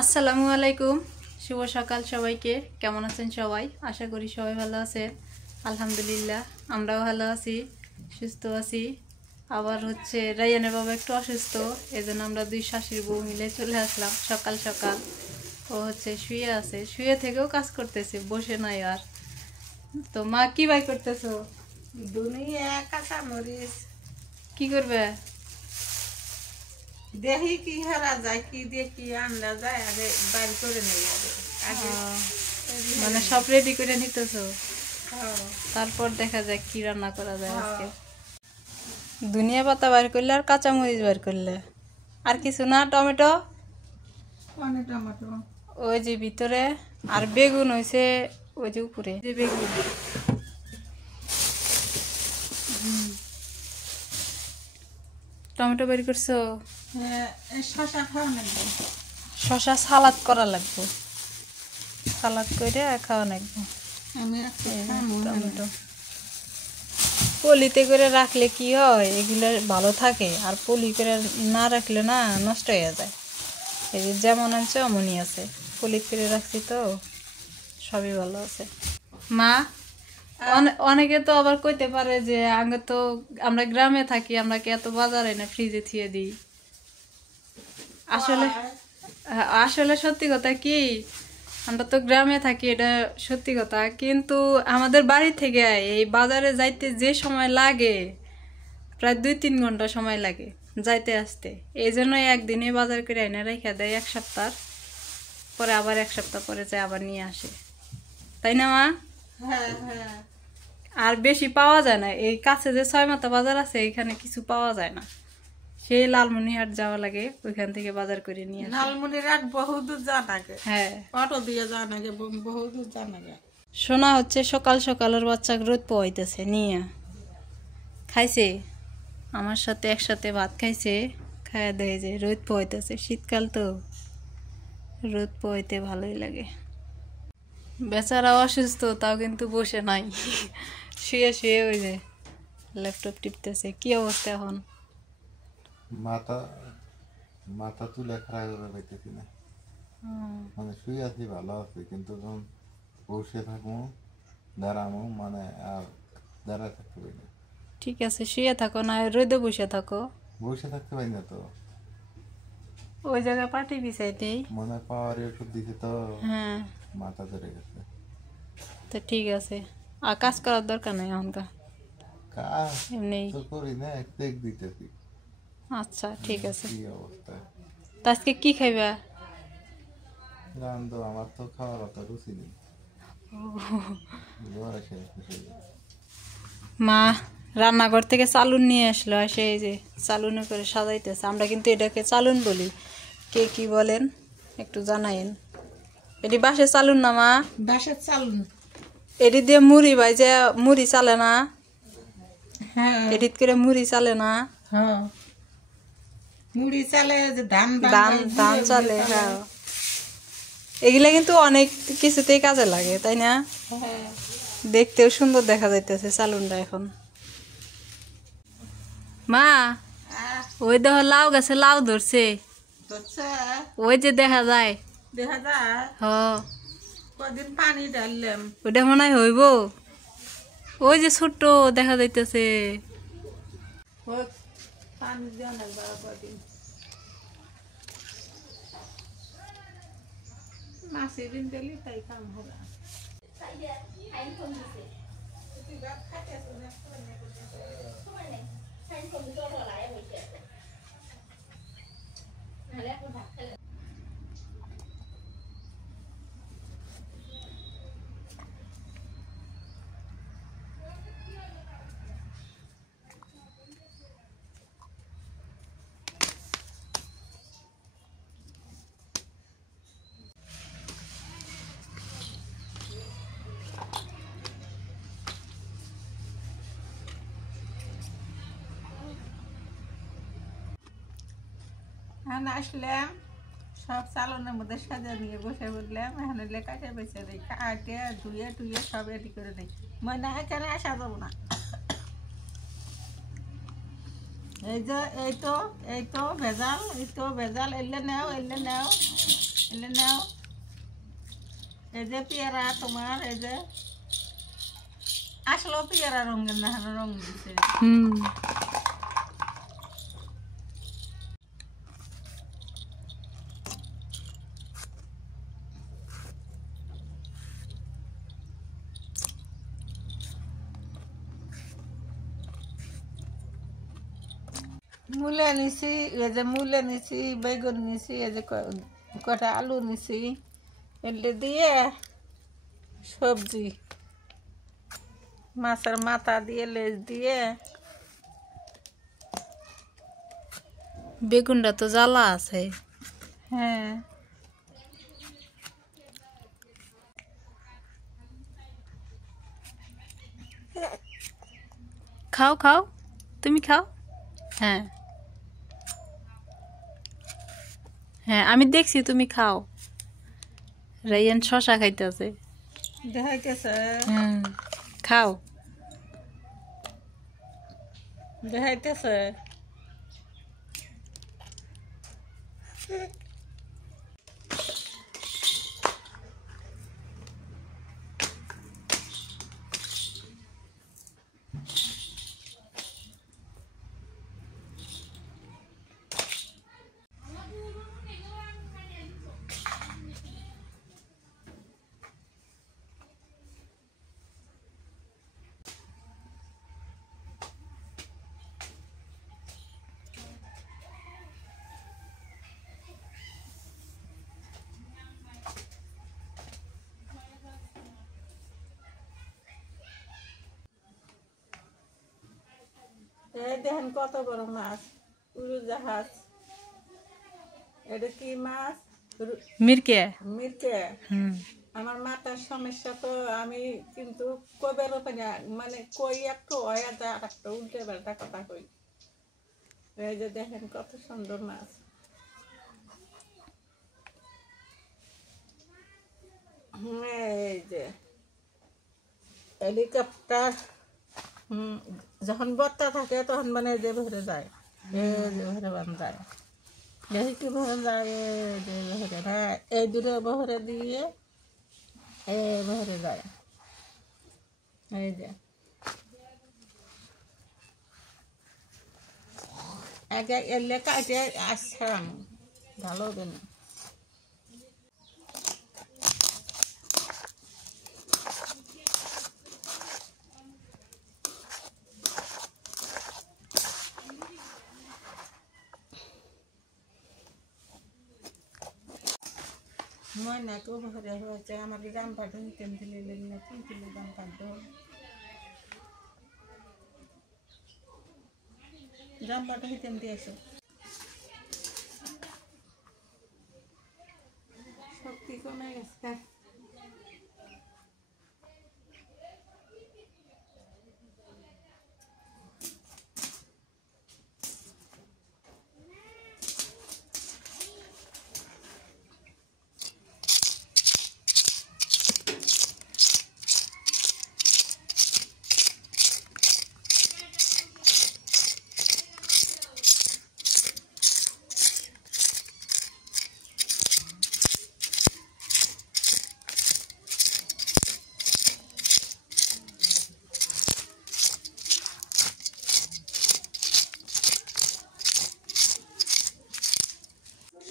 আসসালামু আলাইকুম, শুভ সকাল সবাইকে। কেমন আছেন সবাই? আশা করি সবাই ভালো আছেন। আলহামদুলিল্লাহ আমরাও ভালো আছি, সুস্থ আছি। আবার রায়ানের বাবা একটু অসুস্থ, এই জন্য আমরা দুই শাশুড়ি বউ মিলে চলে আসলাম সকাল সকাল। ও শুয়ে আছে, শুয়ে থেকেও কাজ করতেছে, বসে নাই আর। তো মা কি বাই করতেছো? দুনিয়া কাঁচা মরিচ কি করবে? দেখি কি হারা যায়, কি দিয়ে কি আনলা যায়, আগে বাইর করে নেই আগে মানে সব রেডি করে নিতেছো, হ্যাঁ, তারপর দেখা যায় কি রান্না করা যায় হ্যাঁ। আজকে। ধনিয়া পাতা বার করলে আর কাঁচামরিচ বার করলে আর কিছু না, টমেটো অনেক টমেটো ওই যে ভিতরে, আর বেগুন হয়েছে ওই যে উপরে, যে বেগুন। টমেটো বের করছো? শশা খাওয়া লাগবে, শশা সালাদ করা লাগবে, সালাদ করে খাওয়া লাগবে। আমি টমেটো পলিতে করে রাখলে কি হয়, এগুলো ভালো থাকে, আর পলি করে না রাখলে না নষ্ট হয়ে যায়। এই যে যেমন আছে অমনই আছে, পলি করে রাখছি তো সবই ভালো আছে। মা অনেকে তো আবার কইতে পারে যে আগে তো আমরা গ্রামে থাকি, আমরা কি এত বাজারে না ফ্রিজে থিয়ে দিই। আসলে আসলে সত্যি কথা কি, আমরা তো গ্রামে থাকি, এটা সত্যি কথা, কিন্তু আমাদের বাড়ি থেকে এই বাজারে যাইতে যে সময় লাগে, প্রায় 2-3 ঘন্টা সময় লাগে যাইতে আসতে। এই জন্যই একদিনে বাজার করে এনে রেখে দেয়, এক সপ্তাহ পরে আবার এক সপ্তাহ পরে যায় আবার নিয়ে আসে, তাই না মা? হ্যাঁ হ্যাঁ। আর বেশি পাওয়া যায় না, এই কাছে যে 6 মাথা বাজার আছে এখানে কিছু পাওয়া যায় না, সেই লালমনিরহাট যাওয়া লাগে, ওইখান থেকে বাজার করে নিয়ে আসে। লালমনিরহাট বহুদূর যান আগে, হ্যাঁ, অটো দিয়ে যান আগে, বহুদূর যান আগে। শোনা সকাল সকাল ওর বাচ্চা রোদ পোয়াইতেছে, নিয়ে খাইছে আমার সাথে একসাথে ভাত খাইছে, খাইয়া দেয় যে রোদ পোয়াইতেছে, শীতকাল তো রোদ পোয়াইতে ভালোই লাগে। বেচারা অসুস্থ, তাও কিন্তু বসে নাই, শুয়ে শুয়ে ওই যে ল্যাপটপ টিপতেছে। কি অবস্থা এখন? মাথা মাথা তুলে খাড়া করে পাইতেছি না, মানে শুয়ে আছি ভালো আছি, কিন্তু যখন বসে থাকবো দাঁড়াবো মানে আর দাঁড়ায় থাকতে পারি না। ঠিক আছে, শুয়ে থাকো, না রোদে বসে থাকো। বসে থাকতে পারি না তো, ওই জায়গায় পাটি বিছাইতেই। মনে পাওয়ার ওষুধ দিছে তো, হ্যাঁ, মাথা ধরে গেছে। তো ঠিক আছে, আর কাজ করার দরকার নেই এখনকার, কাজ এমনি। তো করি না, চেক দিতেছি। আচ্ছা ঠিক আছে। কি অবস্থা? তা আজকে কি খাইবা? রান্ধ, আমার তো খাওয়ার অত রুচি নেই, ঘরে শেষ হয়ে গেছে। মা রান্নাঘর থেকে চালুন নিয়ে আসলো, এসে এই যে চালুনে করে সাজাইতেছে। আমরা কিন্তু এটাকে চালুন বলি, কে কি বলেন একটু জানাইন। এটি বাঁশের চালুন না মা? বাসের চালুন। এটি দিয়ে মুড়ি ভাই, যে মুড়ি চালে না, হ্যাঁ এডিট করে মুড়ি চালে না, হ্যাঁ, মুড়ি চালে, যে ধান ধান ধান চালে। হ্যাঁ, এগুলা কিন্তু অনেক কিছুতেই কাজে লাগে, তাই না? হ্যাঁ। দেখতেও সুন্দর দেখা যাইতেছে চালুনটা এখন। মা ওই দেখো লাউ গাছে লাউ ধরছে, ওই যে দেখা যায়। দেখা যায়, হ, কদিন পানি ঢাললাম, ওইটা মনে হয় হইব, ওই যে ছোট্ট দেখা যাইতেছে। পানি দেওয়া লাগবে কদিন। মাছের দিন দিলি তাই কাম হবে। আসলাম, সব চালনের মধ্যে সাজা নিয়ে বসে বললাম, এখন লেখাটা বেছে দিই, কাটে ধুয়ে টুয়ে সব রেডি করে দিই। মনে হয় কেন আসা যাবো না। এই যে এই তো ভেজাল, এলে নেও এলে নাও। এই যে পেয়ারা তোমার, এই যে আসলেও পেয়ারা রঙের না, রং দিচ্ছে। মূলা নিছি, এই যে মূলা নিছি, বেগুন নিছি, এই যে কটা আলু নিছি, এলে দিয়ে সবজি, মাছের মাথা দিয়ে, লেজ দিয়ে। বেগুনটা তো জ্বালা আছে। হ্যাঁ, খাও খাও, তুমি খাও। হ্যাঁ হ্যাঁ, আমি দেখছি তুমি খাও। রাইয়ান শশা খাইতেছে। দেখাইতেছে, খাও। দেখাইতেছে। এই দেখেন কত বড় মাছ, উড়োজাহাজ। এটা কি মাছ? মিরকে। মিরকে। আমার মাথার সমস্যা তো, আমি কিন্তু কবের মানে কই একটু হয়ে যায়, আর একটা উল্টে পাল্টা কথা কই। এই যে দেখেন কত সুন্দর মাছ। এই যে হেলিকপ্টার যখন বর্তা থাকে তখন মানে যে ভরে যায়, এই যে ভরে বান যায়, এই কি ভরে যায়, এই যে ভরে, হ্যাঁ এই দূরে ভরে দিয়ে এই ভরে যায়। এই যে আগে এলে কাটে আসছাম, ভালো হবে না। ময়না তো ভরে হয়েছে, আমার দাম পাঠো হিতেন দিলে না, কি কিলো দাম পাঠো, দাম পাঠো হিতেন দিয়েছো। শক্তি কমে গেছে।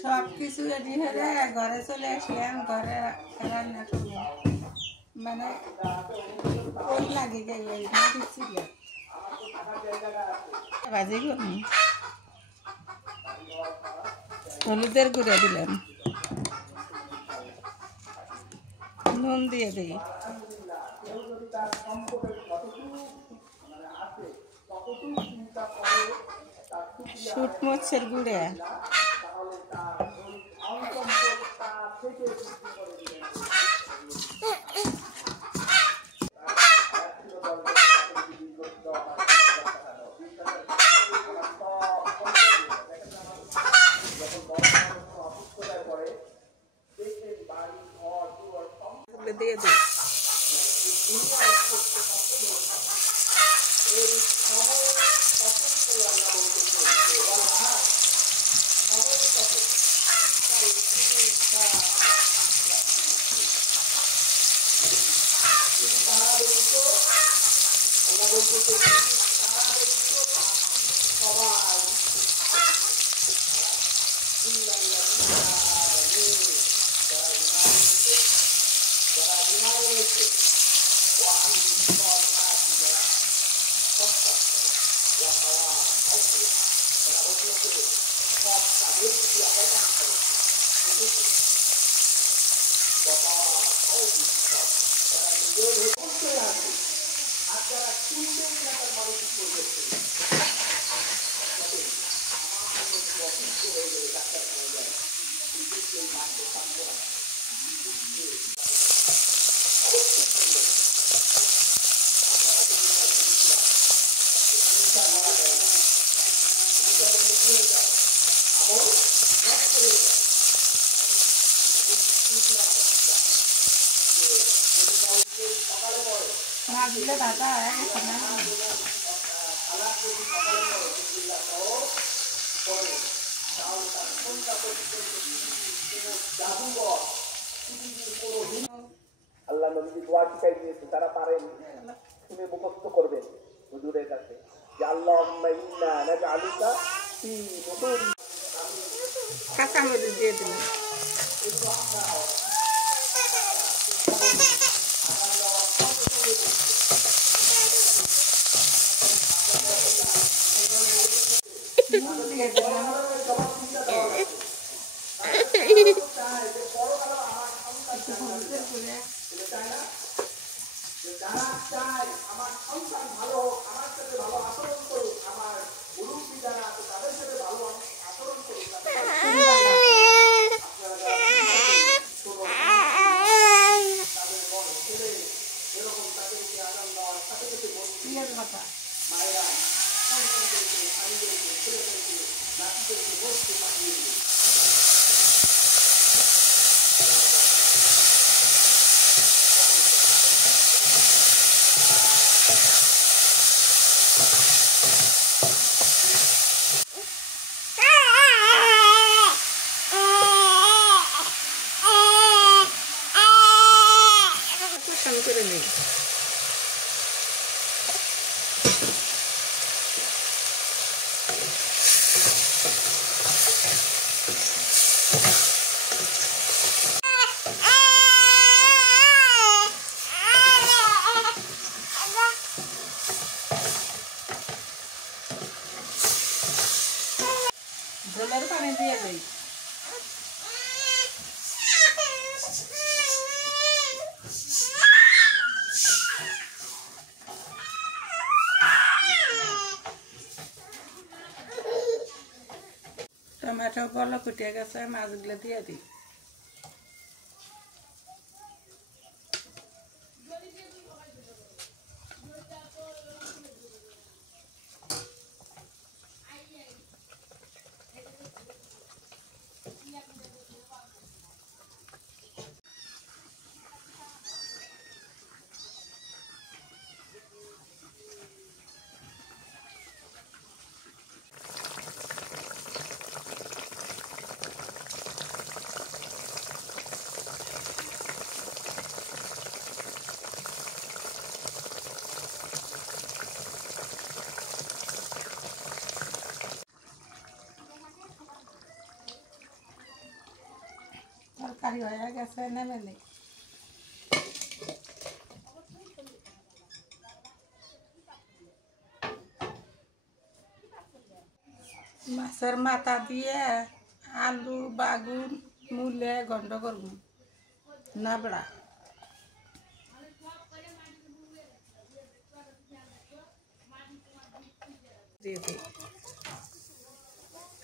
সব কিছু রেডি হয়ে ঘরে চলে আসলাম, ঘরে রান্না করবো, মানে ওই লাগে গেল ভাজি করুন, হলুদের গুঁড়া দিলাম, নুন দিয়ে দিই, শুট মরিচের গুঁড়া, দিয়ে দিই। মাছগুলো ভাজা হয়ে গেছে না? আল্লাহ নবী দোয়া শিখাই দিয়েছে, তারা পারেন শুনে মুখস্থ করবেন হুজুরের কাছে যে আল্লাহুম্মা ইন্না নাজআলুকা ফি নুহুরি। কাঁচামরিচ দিয়ে দিলাম। দিয়ে দিলাম। পেঁয়াজ বাটা কষানো করে নিই। ঝোলের পানি দিয়ে দিই। টমেটো বলো কুটিয়ে গেছে, মাছগুলো দিয়ে দিই। তরকারি হয়ে গেছে, নেমে নেই। মাছের মাথা দিয়ে আলু বাগুন মূলে গন্ড করব নাবড়া দিয়ে দিই।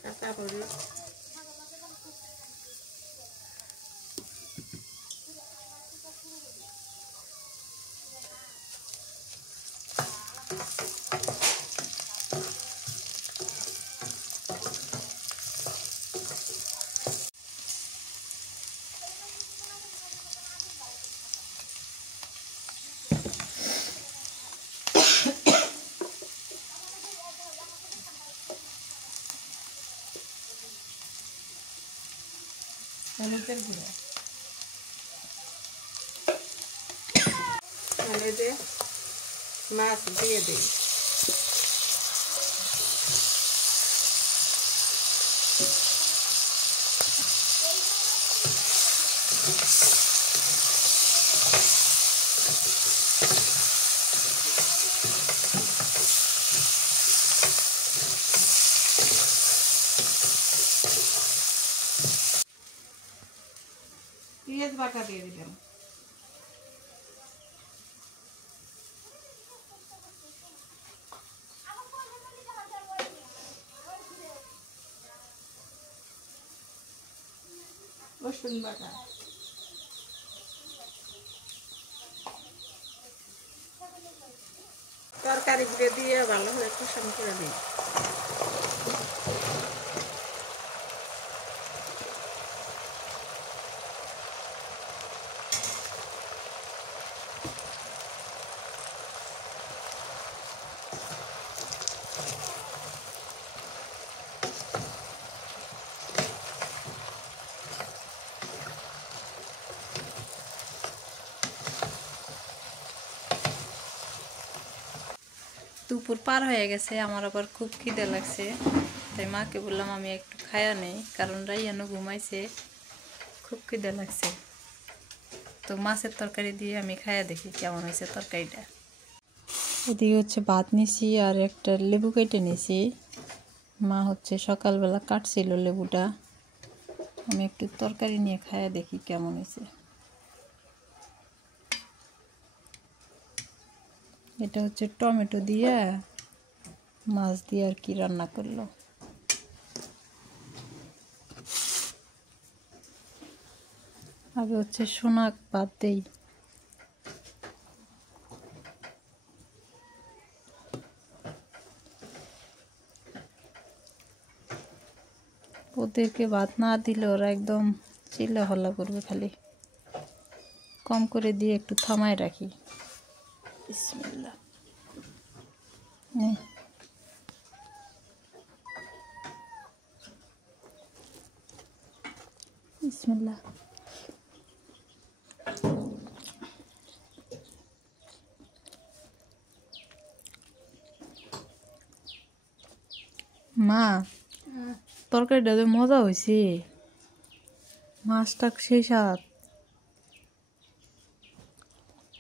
কাঁচা মরিচ হলুদের গুঁড়ো হলুদে মাছ দিয়ে দিই। পেঁয়াজ বাটা দিয়ে দিলাম। রসুন বাটা, তরকারি গুঁড়ো দিয়ে ভালো করে কষান করে দিই। দুপুর পার হয়ে গেছে, আমার আবার খুব খিদে লাগছে, তাই মাকে বললাম আমি একটু খায়া নেই, কারণ রাইয়ানো ঘুমাইছে, খুব খিদে লাগছে। তো মাছের তরকারি দিয়ে আমি খায়া দেখি কেমন হয়েছে তরকারিটা। এদিকে হচ্ছে ভাত নিছি আর একটা লেবু কেটে নিছি। মা হচ্ছে সকালবেলা কাটছিল লেবুটা, আমি একটু তরকারি নিয়ে খায়া দেখি কেমন হয়েছে। এটা হচ্ছে টমেটো দিয়ে মাছ দিয়ে আর কি রান্না করলো। আগে হচ্ছে সোনাক ভাত দেই। ওদেরকে ভাত না দিলে ওরা একদম চিল্লা হল্লা করবে, খালি কম করে দিয়ে একটু থামায় রাখি। বিসমিল্লাহ। বিসমিল্লাহ। মা, তরকারিটা যে মজা হয়েছে, মাছটা সেই স্বাদ।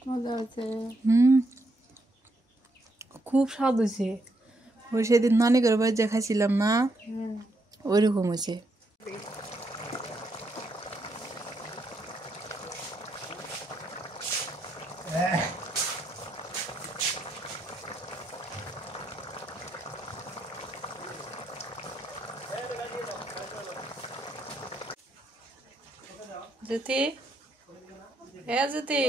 মজা হয়েছে। খুব স্বাদ হয়েছে। ওই সেদিন নানি করে বাড়ি যে খাইছিলাম না, ওই রকম হয়েছে। জ্যোতি, জ্যোতি,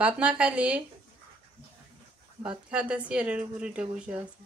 ভাত না খাইলি? ভাত খাতে চেয়ারের উপর উঠে বসে আছে।